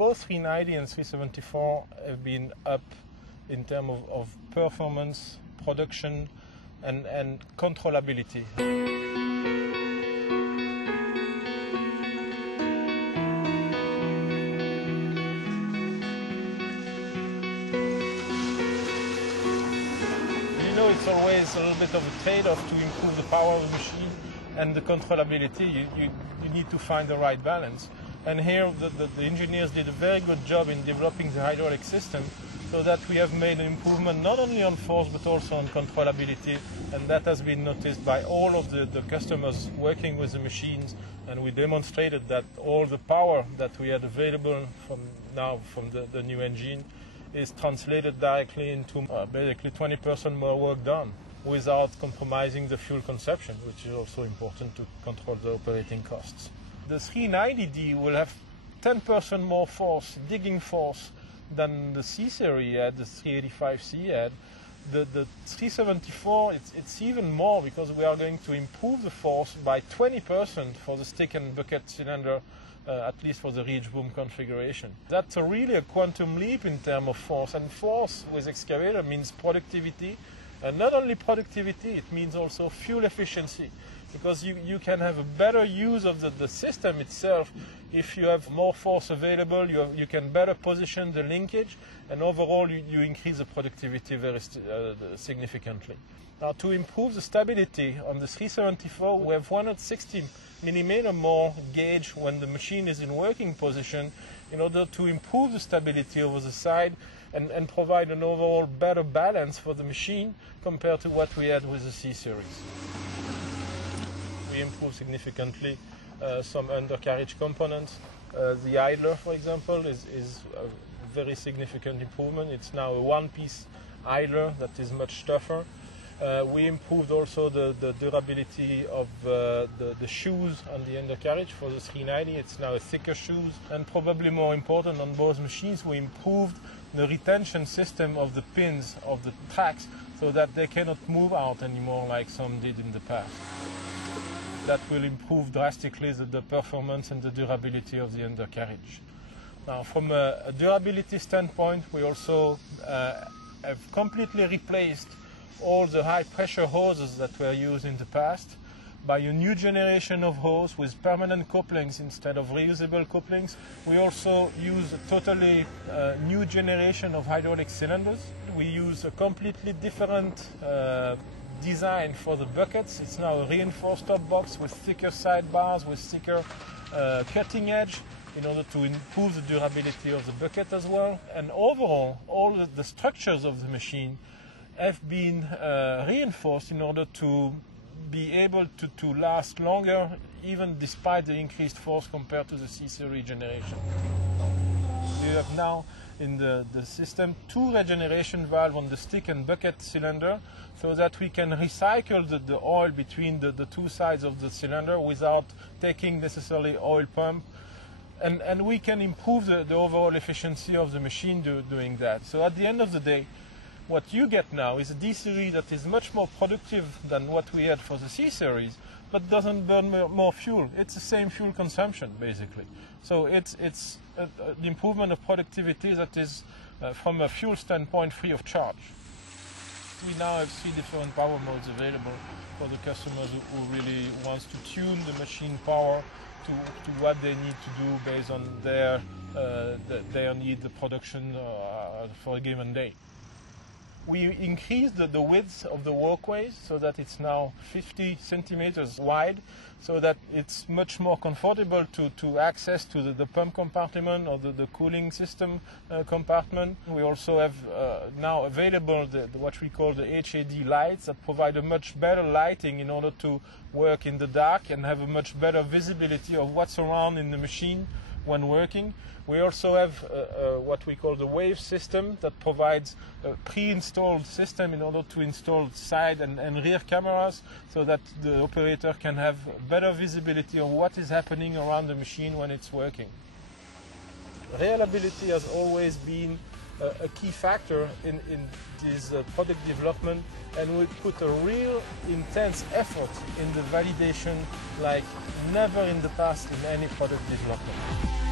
both 390 and 374 have been up in terms of performance, production, and controllability. It's always a little bit of a trade-off to improve the power of the machine and the controllability. You need to find the right balance. And here the engineers did a very good job in developing the hydraulic system so that we have made an improvement not only on force but also on controllability, and that has been noticed by all of the customers working with the machines, and we demonstrated that all the power that we had available from the new engine is translated directly into basically 20% more work done without compromising the fuel consumption, which is also important to control the operating costs. The 390D will have 10% more force, digging force, than the C-Series had, the 385C had. The 374, it's even more because we are going to improve the force by 20% for the stick and bucket cylinder, at least for the reach boom configuration. That's really a quantum leap in terms of force, and force with excavator means productivity, and not only productivity, it means also fuel efficiency, because you can have a better use of the system itself if you have more force available. You can better position the linkage, and overall you increase the productivity very significantly. Now, to improve the stability on the 374, we have 160 millimeter more gauge when the machine is in working position in order to improve the stability over the side and provide an overall better balance for the machine compared to what we had with the C-Series. We improved significantly some undercarriage components. The idler, for example, is a very significant improvement. It's now a one-piece idler that is much tougher. We improved also the durability of the shoes on the undercarriage for the 390. It's now a thicker shoes. And probably more important, on both machines, we improved the retention system of the pins of the tracks so that they cannot move out anymore like some did in the past. That will improve drastically the performance and the durability of the undercarriage. Now, from a durability standpoint, we also have completely replaced all the high-pressure hoses that were used in the past by a new generation of hose with permanent couplings instead of reusable couplings. We also use a totally new generation of hydraulic cylinders. We use a completely different design for the buckets. It's now a reinforced top box with thicker sidebars, with thicker cutting edge in order to improve the durability of the bucket as well. And overall, all the structures of the machine have been reinforced in order to be able to last longer, even despite the increased force compared to the C-Series generation. We have now in the system 2 regeneration valves on the stick and bucket cylinder so that we can recycle the oil between the two sides of the cylinder without taking necessarily oil pump. And we can improve the overall efficiency of the machine doing that. So at the end of the day, what you get now is a D-Series that is much more productive than what we had for the C-Series, but doesn't burn more fuel. It's the same fuel consumption, basically. So it's the improvement of productivity that is, from a fuel standpoint, free of charge. We now have 3 different power modes available for the customers who really wants to tune the machine power to what they need to do based on their need, the production for a given day. We increased the width of the walkways so that it's now 50 centimeters wide, so that it's much more comfortable to access to the pump compartment or the cooling system compartment. We also have now available what we call the HAD lights that provide a much better lighting in order to work in the dark and have a much better visibility of what's around in the machine when working. We also have what we call the wave system that provides a pre-installed system in order to install side and rear cameras so that the operator can have better visibility of what is happening around the machine when it's working. Reliability has always been a key factor in this product development, and we put a real intense effort in the validation like never in the past in any product development.